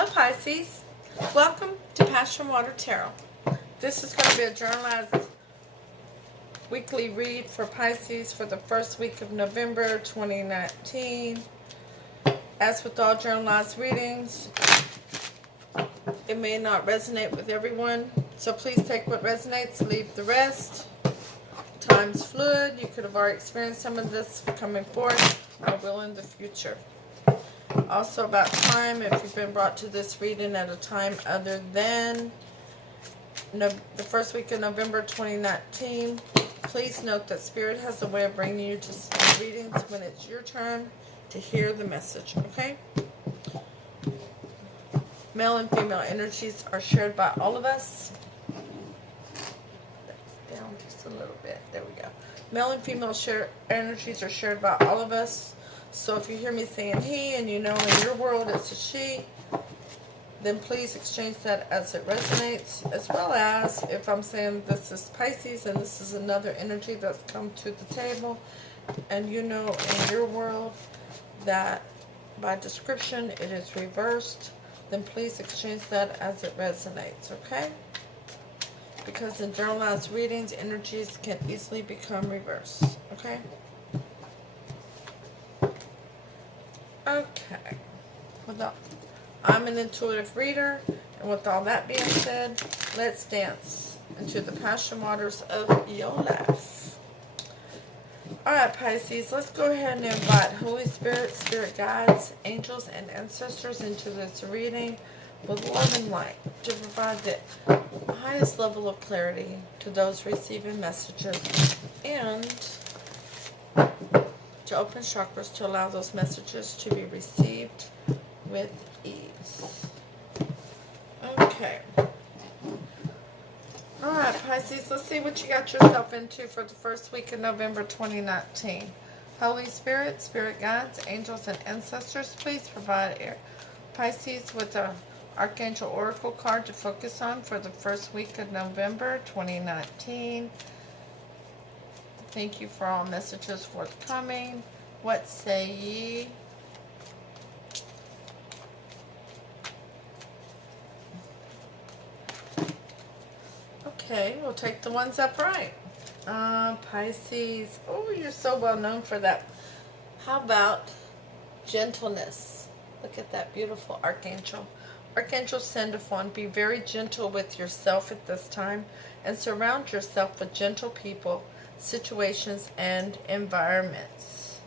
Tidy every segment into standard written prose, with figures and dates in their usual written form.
Hello Pisces, welcome to Passion Water Tarot. This is going to be a journalized weekly read for Pisces for the first week of November 2019. As with all journalized readings, it may not resonate with everyone, so please take what resonates, leave the rest. Time's fluid. You could have already experienced some of this coming forth or will in the future. Also about time, if you've been brought to this reading at a time other than the first week of November 2019, please note that Spirit has a way of bringing you to readings when it's your turn to hear the message, okay? Male and female energies are shared by all of us. That's down just a little bit. There we go. Male and female energies are shared by all of us. So if you hear me saying he and you know in your world it's a she, then please exchange that as it resonates, as well as if I'm saying this is Pisces and this is another energy that's come to the table and you know in your world that by description it is reversed, then please exchange that as it resonates, okay? Because in journalized readings, energies can easily become reversed, okay? Okay, I'm an intuitive reader, and with all that being said, let's dance into the passion waters of your life. Alright, Pisces, let's go ahead and invite Holy Spirit, Spirit guides, angels, and ancestors into this reading with love and light to provide the highest level of clarity to those receiving messages and to open chakras to allow those messages to be received with ease. Okay. Alright, Pisces, let's see what you got yourself into for the first week of November 2019. Holy Spirit, Spirit guides, angels, and ancestors, please provide Pisces with an Archangel Oracle card to focus on for the first week of November 2019. Thank you for all messages forthcoming. What say ye? Okay, we'll take the ones upright. Pisces. Oh, you're so well known for that. How about gentleness? Look at that beautiful Archangel. Archangel Sandalphon, be very gentle with yourself at this time and surround yourself with gentle people, situations, and environments.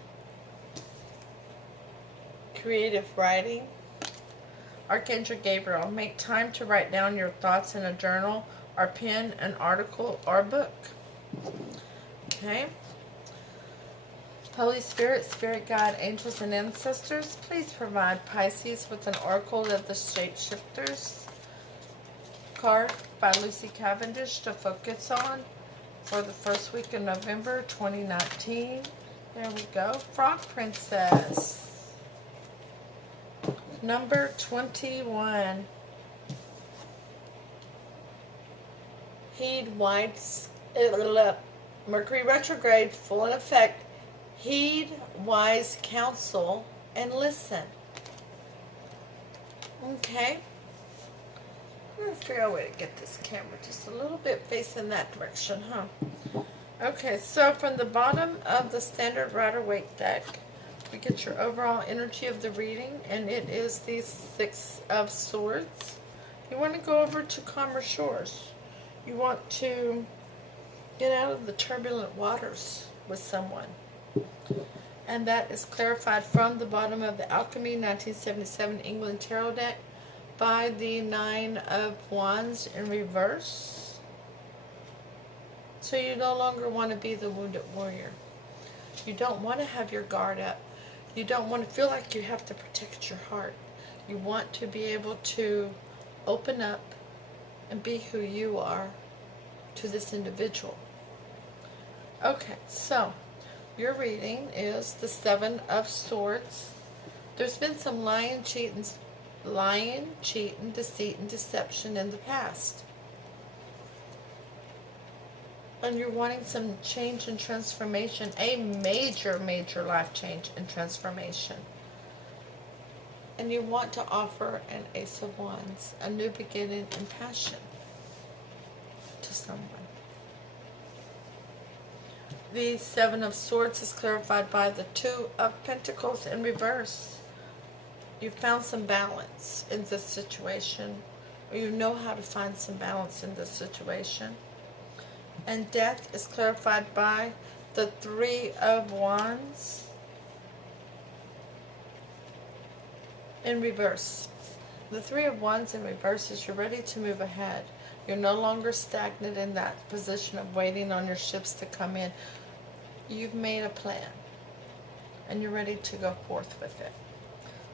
Creative writing. Archangel Gabriel, make time to write down your thoughts in a journal or pen an article or book. Okay. Holy Spirit, Spirit Guide, angels, and ancestors, please provide Pisces with an Oracle of the Shapeshifters card by Lucy Cavendish to focus on for the first week of November 2019. There we go. Frog Princess. Number 21. Heed wise, Mercury retrograde full in effect. Heed wise counsel and listen. Okay. I'm going to figure out a way to get this camera just a little bit facing that direction, huh? Okay, so from the bottom of the Standard Rider-Waite deck, we get your overall energy of the reading, and it is the Six of Swords. You want to go over to calmer shores. You want to get out of the turbulent waters with someone. And that is clarified from the bottom of the Alchemy 1977 England Tarot deck by the Nine of Wands in reverse. So you no longer want to be the wounded warrior. You don't want to have your guard up. You don't want to feel like you have to protect your heart. You want to be able to open up and be who you are to this individual. Okay, so your reading is the Seven of Swords. There's been some lying, cheating, deceit, and deception in the past. And you're wanting some change and transformation, a major life change and transformation. And you want to offer an Ace of Wands, a new beginning and passion to someone. The Seven of Swords is clarified by the Two of Pentacles in reverse. You found some balance in this situation, or you know how to find some balance in this situation. And Death is clarified by the Three of Wands in reverse. The Three of Wands in reverse is you're ready to move ahead. You're no longer stagnant in that position of waiting on your ships to come in. You've made a plan, and you're ready to go forth with it.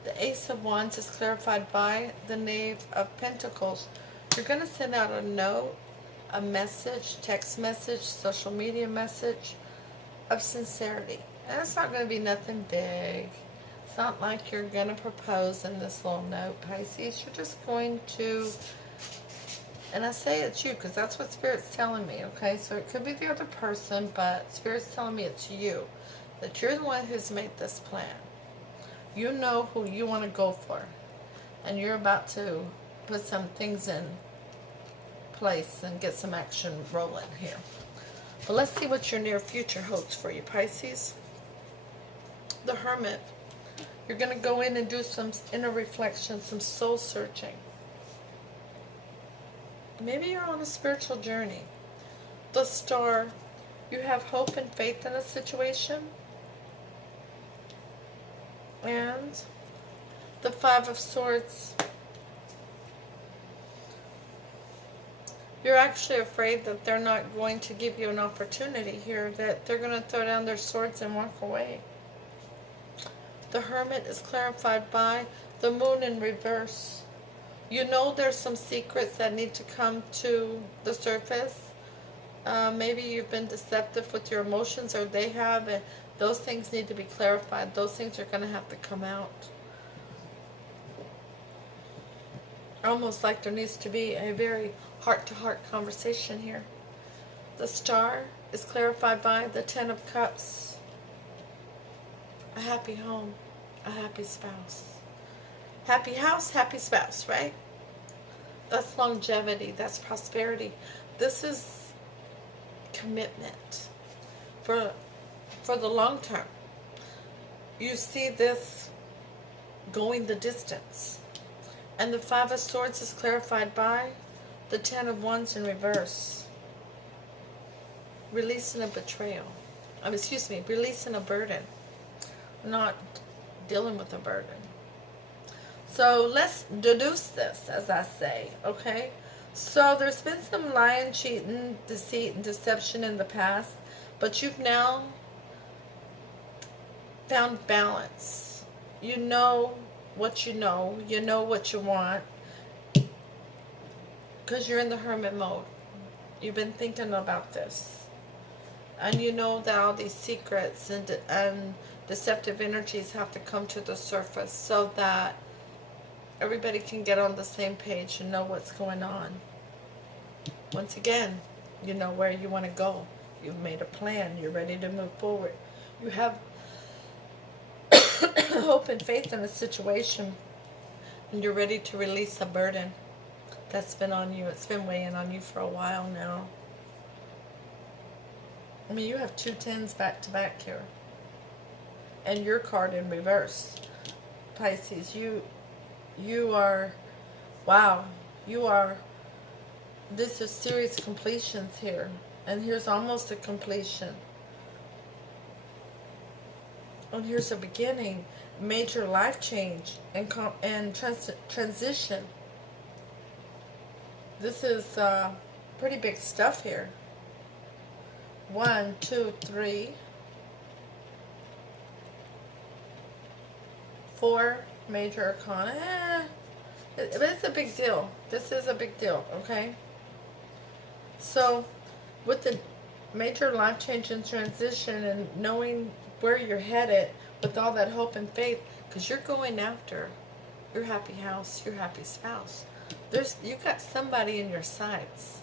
The Ace of Wands is clarified by the Knave of Pentacles. You're going to send out a note, a message, text message, social media message of sincerity. And it's not going to be nothing big. It's not like you're going to propose in this little note, Pisces. You're just going to, and I say it's you because that's what Spirit's telling me, okay? So it could be the other person, but Spirit's telling me it's you. That you're the one who's made this plan. You know who you want to go for. And you're about to put some things in place and get some action rolling here. But let's see what your near future holds for you, Pisces. The Hermit. You're going to go in and do some inner reflection, some soul searching. Maybe you're on a spiritual journey. The Star. You have hope and faith in a situation. And the Five of Swords. You're actually afraid that they're not going to give you an opportunity here, that they're going to throw down their swords and walk away. The Hermit is clarified by the Moon in reverse. You know there's some secrets that need to come to the surface. Maybe you've been deceptive with your emotions, or they have, and those things need to be clarified. Those things are going to have to come out. Almost like there needs to be a very heart-to-heart conversation here. The Star is clarified by the Ten of Cups. A happy home, a happy spouse. Happy house, happy spouse, right? That's longevity, that's prosperity. This is commitment for the long term. You see this going the distance. And the Five of Swords is clarified by the Ten of Wands in reverse. Releasing a betrayal. Releasing a burden. Not dealing with a burden. So let's deduce this, as I say, okay? So there's been some lying, cheating, deceit, and deception in the past, but you've now found balance. You know what you know what you want, because you're in the Hermit mode. You've been thinking about this, and you know that all these secrets and deceptive energies have to come to the surface so that everybody can get on the same page and know what's going on. Once again, you know where you want to go. You've made a plan. You're ready to move forward. You have hope and faith in a situation, and you're ready to release a burden that's been on you. It's been weighing on you for a while now. I mean, you have two tens back to back here, and your card in reverse. Pisces, you are, wow, you are, this is serious completions here, and here's almost a completion. And here's a beginning, major life change and transition. This is pretty big stuff here. 1, 2, 3, 4 major arcana. It's a big deal. This is a big deal, okay? So, with the major life change and transition, and knowing where you're headed with all that hope and faith, because you're going after your happy house, your happy spouse. You got somebody in your sights.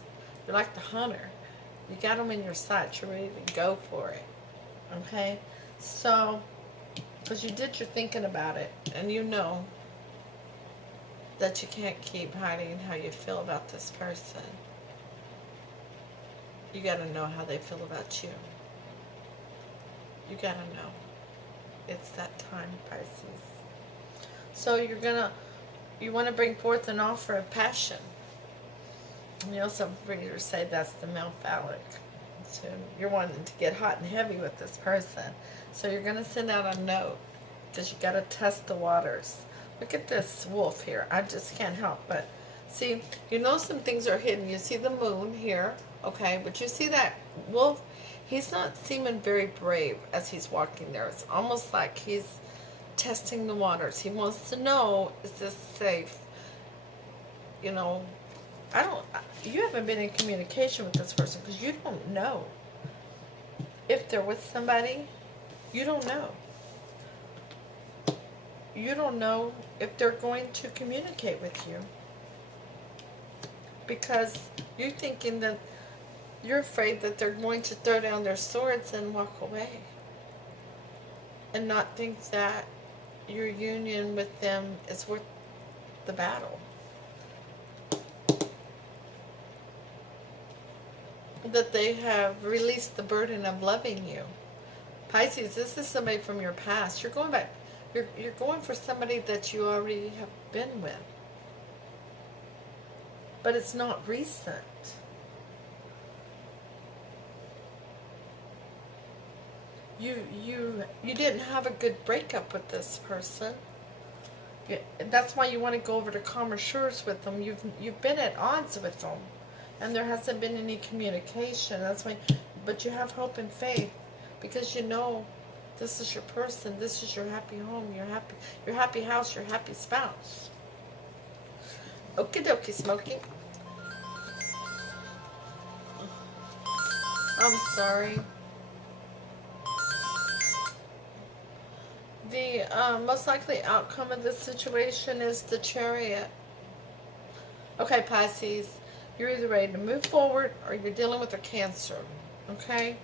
You're like the hunter. You got them in your sights. You're ready to go for it. Okay? So, because you did your thinking about it, and you know that you can't keep hiding how you feel about this person. You got to know how they feel about you. You got to know. It's that time, Pisces. So you want to bring forth an offer of passion. You know, some readers say that's the male phallic. So you're wanting to get hot and heavy with this person. So you're going to send out a note because you got to test the waters. Look at this wolf here. I just can't help but see, you know some things are hidden. You see the moon here, okay, but you see that wolf, he's not seeming very brave as he's walking there. It's almost like he's testing the waters. He wants to know, is this safe? You know, you haven't been in communication with this person because you don't know. If they're with somebody, you don't know. You don't know if they're going to communicate with you. Because you're thinking that you're afraid that they're going to throw down their swords and walk away. And not think that your union with them is worth the battle. That they have released the burden of loving you. Pisces, this is somebody from your past. You're going back. You're going for somebody that you already have been with. But it's not recent. You didn't have a good breakup with this person. That's why you want to go over to calmer shores with them. You've been at odds with them. And there hasn't been any communication. That's why, but you have hope and faith because you know this is your person. This is your happy home. Your happy house. Your happy spouse. Okie dokie, Smokey. I'm sorry. The most likely outcome of this situation is the Chariot. Okay, Pisces. You're either ready to move forward or you're dealing with a Cancer. Okay?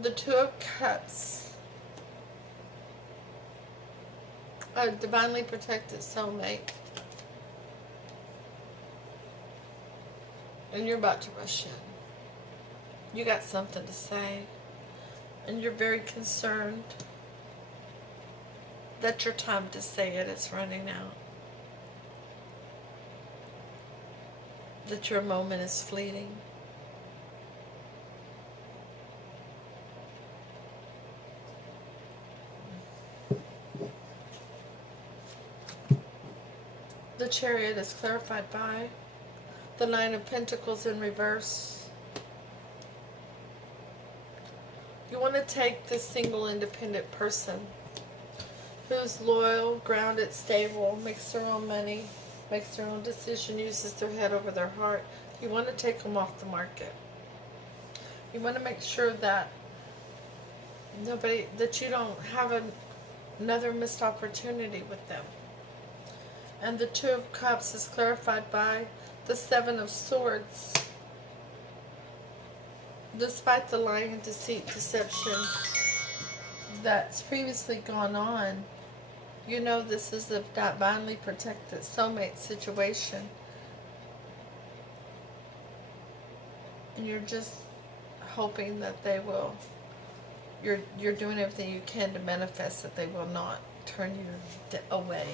The Two of Cups. A divinely protected soulmate. And you're about to rush in. You got something to say. And you're very concerned that your time to say it is running out. That your moment is fleeting. The Chariot is clarified by the Nine of Pentacles in reverse. You want to take this single independent person who's loyal, grounded, stable, makes their own money, makes their own decision, uses their head over their heart. You want to take them off the market. You want to make sure that that you don't have another missed opportunity with them. And the Two of Cups is clarified by the Seven of Swords. Despite the lying, deceit, deception that's previously gone on, you know this is a divinely protected soulmate situation. And you're just hoping that they will, you're doing everything you can to manifest that they will not turn you away.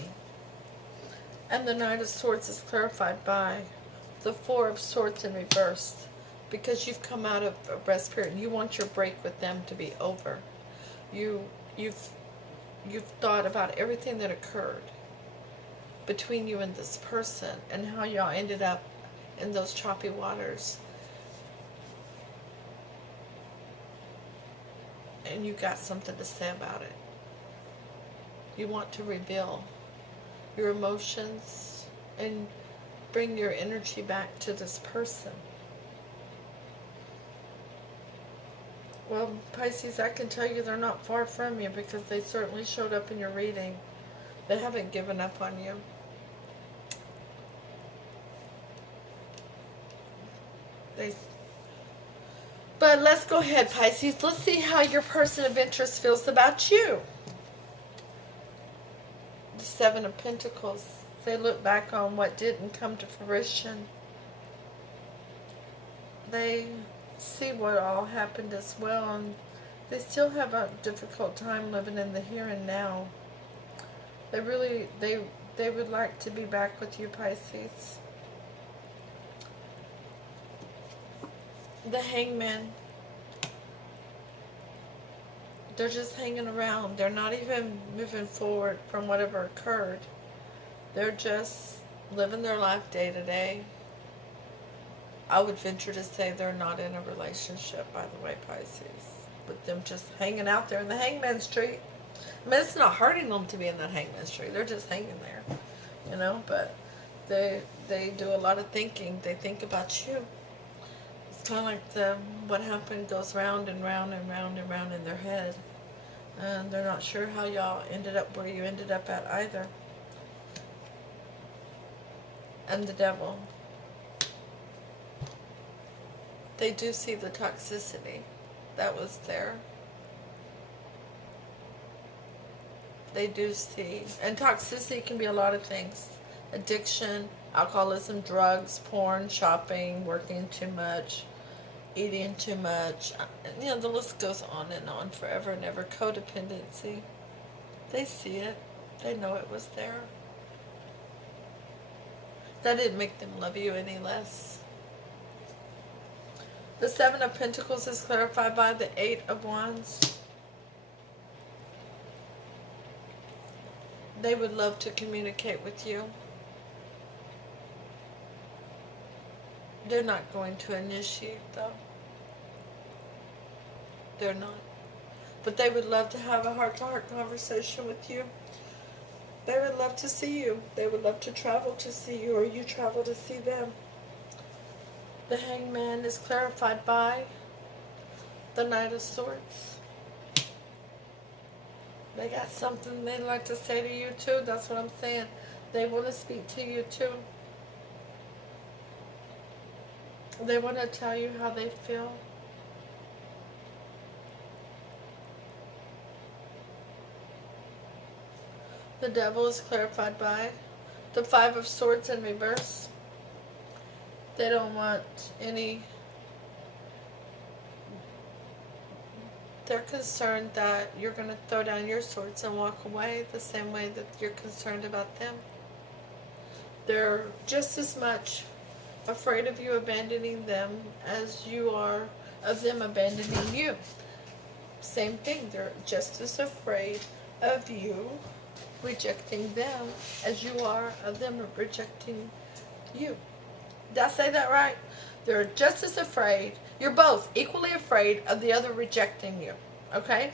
And the Knight of Swords is clarified by the Four of Swords in reverse. Because you've come out of a rest period and you want your break with them to be over. You've thought about everything that occurred between you and this person and how y'all ended up in those choppy waters. And you got something to say about it. You want to reveal your emotions and bring your energy back to this person. Well, Pisces, I can tell you they're not far from you because they certainly showed up in your reading. They haven't given up on you. But let's go ahead, Pisces. Let's see how your person of interest feels about you. The Seven of Pentacles. They look back on what didn't come to fruition. They see what all happened as well, and they still have a difficult time living in the here and now. They really, they would like to be back with you, Pisces. The Hangman. They're just hanging around. They're not even moving forward from whatever occurred. They're just living their life day to day. I would venture to say they're not in a relationship, by the way, Pisces. With them just hanging out there in the Hangman's tree. I mean, it's not hurting them to be in that Hangman's tree. They're just hanging there, you know. But they do a lot of thinking. They think about you. It's kind of like what happened goes round and round and round and round in their head. And they're not sure how y'all ended up where you ended up at either. And the Devil. They do see the toxicity that was there. They do see. And toxicity can be a lot of things. Addiction, alcoholism, drugs, porn, shopping, working too much, eating too much. You know, the list goes on and on forever and ever. Codependency. They see it. They know it was there. That didn't make them love you any less. The Seven of Pentacles is clarified by the Eight of Wands. They would love to communicate with you. They're not going to initiate, though. They're not. But they would love to have a heart-to-heart conversation with you. They would love to see you. They would love to travel to see you, or you travel to see them. The Hangman is clarified by the Knight of Swords. They got something they'd like to say to you too. That's what I'm saying. They want to speak to you too. They want to tell you how they feel. The Devil is clarified by the Five of Swords in reverse. They don't want any... They're concerned that you're going to throw down your swords and walk away the same way that you're concerned about them. They're just as much afraid of you abandoning them as you are of them abandoning you. Same thing. They're just as afraid of you rejecting them as you are of them rejecting you. Did I say that right? They're just as afraid. You're both equally afraid of the other rejecting you. Okay?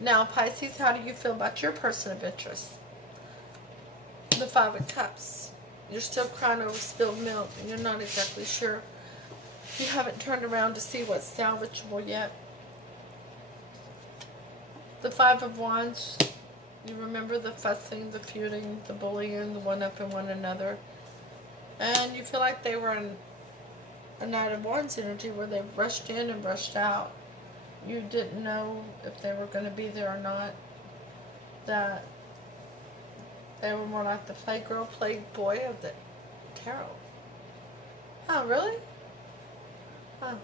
Now, Pisces, how do you feel about your person of interest? The Five of Cups. You're still crying over spilled milk, and you're not exactly sure. You haven't turned around to see what's salvageable yet. The Five of Wands. You remember the fussing, the feuding, the bullying, the one-upping one another. And you feel like they were in a Knight of Wands energy where they rushed in and rushed out. You didn't know if they were going to be there or not. That they were more like the playgirl, playboy of the tarot. Oh, really? Oh.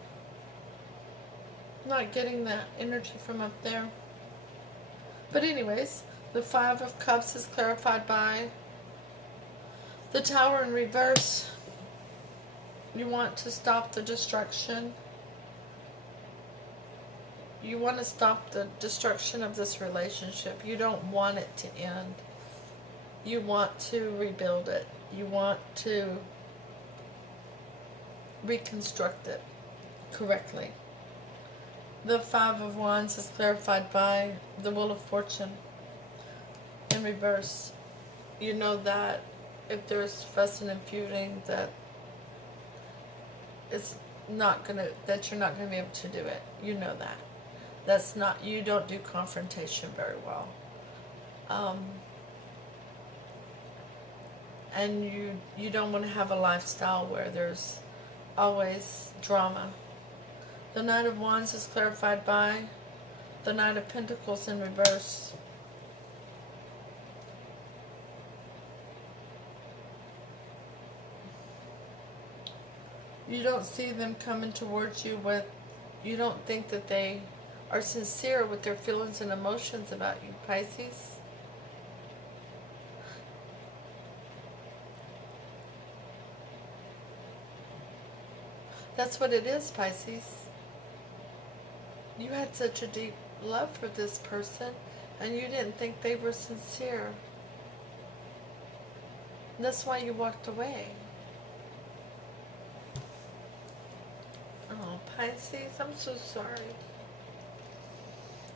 Not getting that energy from up there. But anyways, the Five of Cups is clarified by the Tower in reverse. You want to stop the destruction. You want to stop the destruction of this relationship. You don't want it to end. You want to rebuild it. You want to reconstruct it correctly. The Five of Wands is clarified by the Wheel of Fortune in reverse. You know that if there's fussing and feuding, that it's not gonna, that you're not gonna be able to do it. You know that. That's not, you don't do confrontation very well. And you don't want to have a lifestyle where there's always drama. The Knight of Wands is clarified by the Knight of Pentacles in reverse. You don't see them coming towards you with, you don't think that they are sincere with their feelings and emotions about you, Pisces. That's what it is, Pisces. You had such a deep love for this person, and you didn't think they were sincere. And that's why you walked away. Oh, Pisces, I'm so sorry.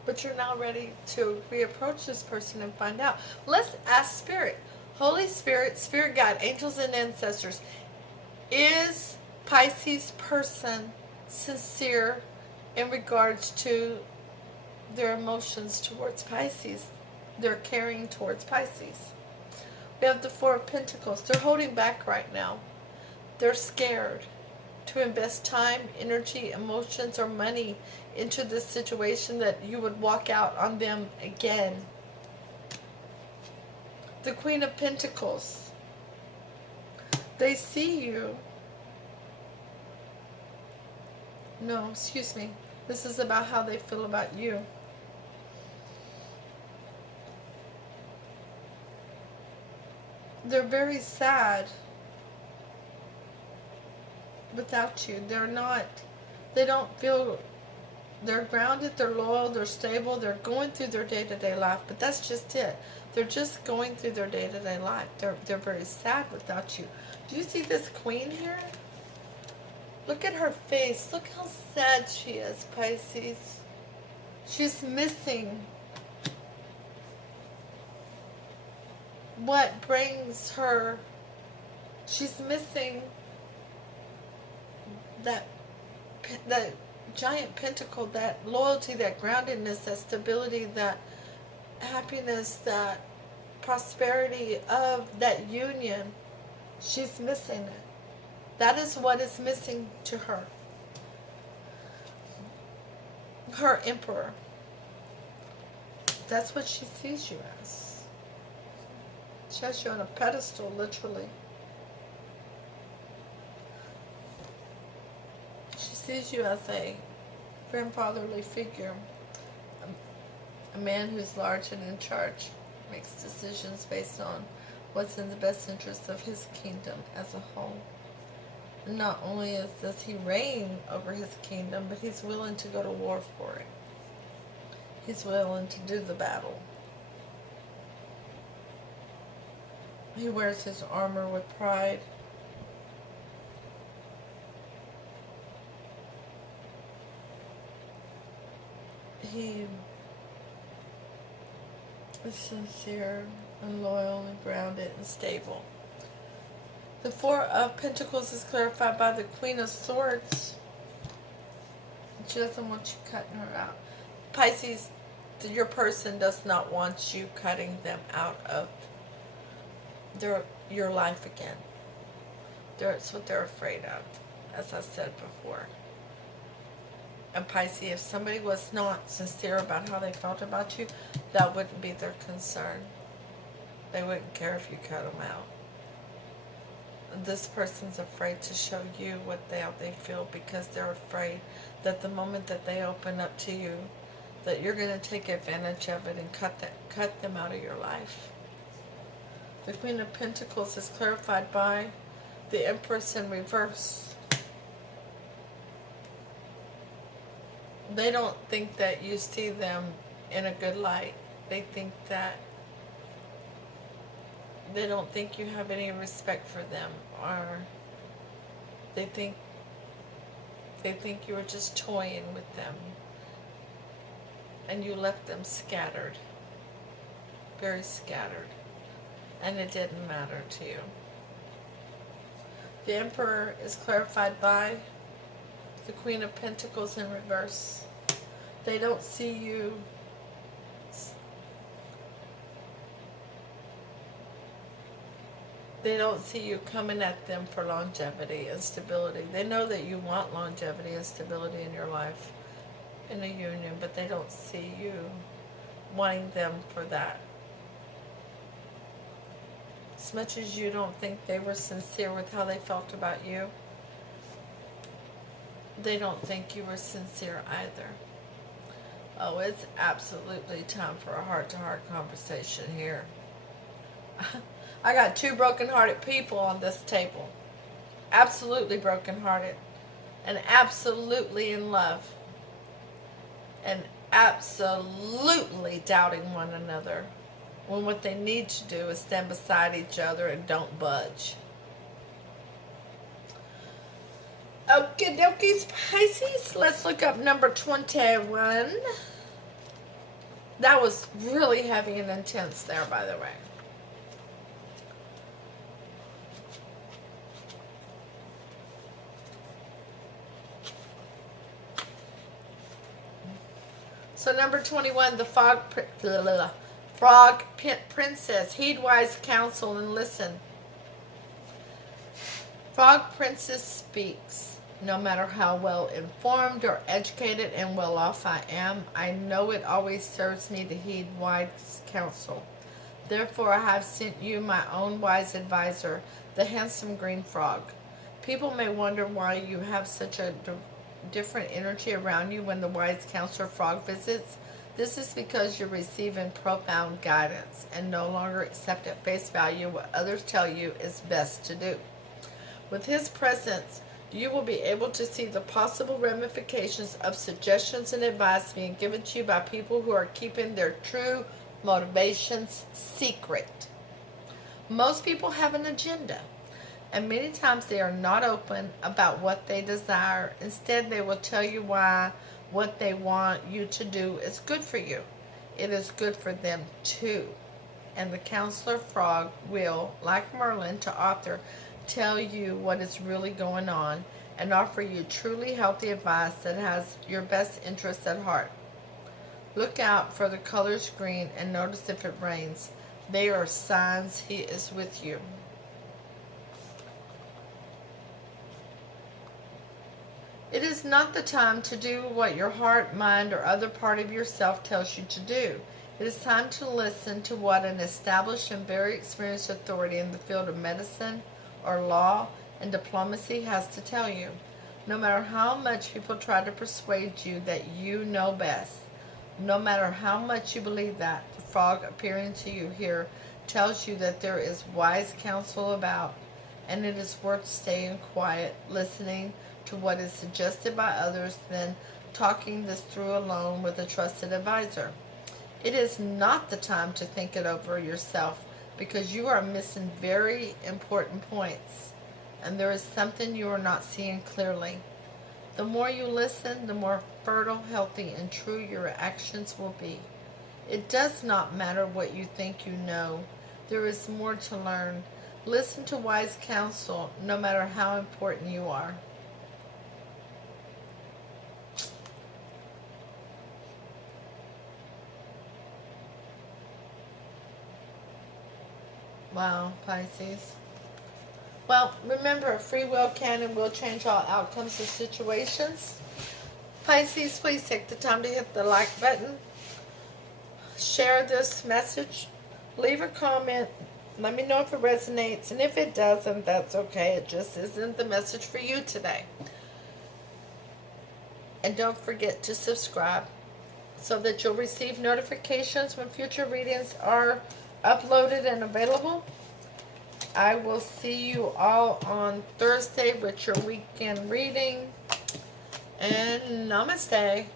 But you're now ready to reapproach this person and find out. Let's ask Spirit. Holy Spirit, Spirit Guide, angels and ancestors. Is Pisces person sincere in regards to their emotions towards Pisces? They're caring towards Pisces. We have the Four of Pentacles. They're holding back right now. They're scared to invest time, energy, emotions, or money into this situation that you would walk out on them again. The Queen of Pentacles. They see you. No, excuse me. This is about how they feel about you. They're very sad without you. They don't feel, they're grounded, they're loyal, they're stable, they're going through their day-to-day life, but that's just it. They're just going through their day-to-day life. They're very sad without you. Do you see this queen here? Look at her face. Look how sad she is, Pisces. She's missing what brings her. She's missing that giant pentacle, that loyalty, that groundedness, that stability, that happiness, that prosperity of that union. She's missing it. That is what is missing to her. Her emperor. That's what she sees you as. She has you on a pedestal, literally. She sees you as a grandfatherly figure. A man who's large and in charge. Makes decisions based on what's in the best interest of his kingdom as a whole. Not only does he reign over his kingdom, but he's willing to go to war for it. He's willing to do the battle. He wears his armor with pride. He is sincere and loyal and grounded and stable. The Four of Pentacles is clarified by the Queen of Swords. She doesn't want you cutting her out. Pisces, your person does not want you cutting them out of your life again. That's what they're afraid of, as I said before. And Pisces, if somebody was not sincere about how they felt about you, that wouldn't be their concern. They wouldn't care if you cut them out. This person's afraid to show you what they feel, because they're afraid that the moment that they open up to you, that you're going to take advantage of it and cut them out of your life. The Queen of Pentacles is clarified by the Empress in reverse. They don't think that you see them in a good light. They think that they don't think you have any respect for them, or they think you were just toying with them and you left them scattered, very scattered, and it didn't matter to you. The Emperor is clarified by the Queen of Pentacles in reverse. They don't see you coming at them for longevity and stability. They know that you want longevity and stability in your life, in a union, but they don't see you wanting them for that. As much as you don't think they were sincere with how they felt about you, they don't think you were sincere either. Oh, it's absolutely time for a heart-to-heart conversation here. I got two broken-hearted people on this table. Absolutely broken-hearted. And absolutely in love. And absolutely doubting one another. When what they need to do is stand beside each other and don't budge. Okie dokie, Pisces. Let's look up number 21. That was really heavy and intense there, by the way. So number 21, the Frog Princess. Heed wise counsel and listen. Frog Princess speaks. No matter how well informed or educated and well off I am, I know it always serves me to heed wise counsel. Therefore I have sent you my own wise advisor, the handsome green frog. People may wonder why you have such a different energy around you when the wise counselor frog visits. This is because you're receiving profound guidance and no longer accept at face value what others tell you is best to do. With his presence, you will be able to see the possible ramifications of suggestions and advice being given to you by people who are keeping their true motivations secret. Most people have an agenda, and many times they are not open about what they desire. Instead, they will tell you why what they want you to do is good for you. It is good for them too. And the counselor frog will, like Merlin to Arthur, tell you what is really going on and offer you truly healthy advice that has your best interests at heart. Look out for the colors green and notice if it rains. They are signs he is with you. It is not the time to do what your heart, mind, or other part of yourself tells you to do. It is time to listen to what an established and very experienced authority in the field of medicine or law and diplomacy has to tell you. No matter how much people try to persuade you that you know best, no matter how much you believe that, the frog appearing to you here tells you that there is wise counsel about, and it is worth staying quiet, listening to what is suggested by others, than talking this through alone with a trusted advisor. It is not the time to think it over yourself, because you are missing very important points, and there is something you are not seeing clearly. The more you listen, the more fertile, healthy, and true your actions will be. It does not matter what you think you know. There is more to learn. Listen to wise counsel, no matter how important you are. Wow, Pisces. Well, remember, free will can and will change all outcomes of situations. Pisces, please take the time to hit the like button. Share this message. Leave a comment. Let me know if it resonates. And if it doesn't, that's okay. It just isn't the message for you today. And don't forget to subscribe so that you'll receive notifications when future readings are uploaded and available. I will see you all on Thursday with your weekend reading. And namaste.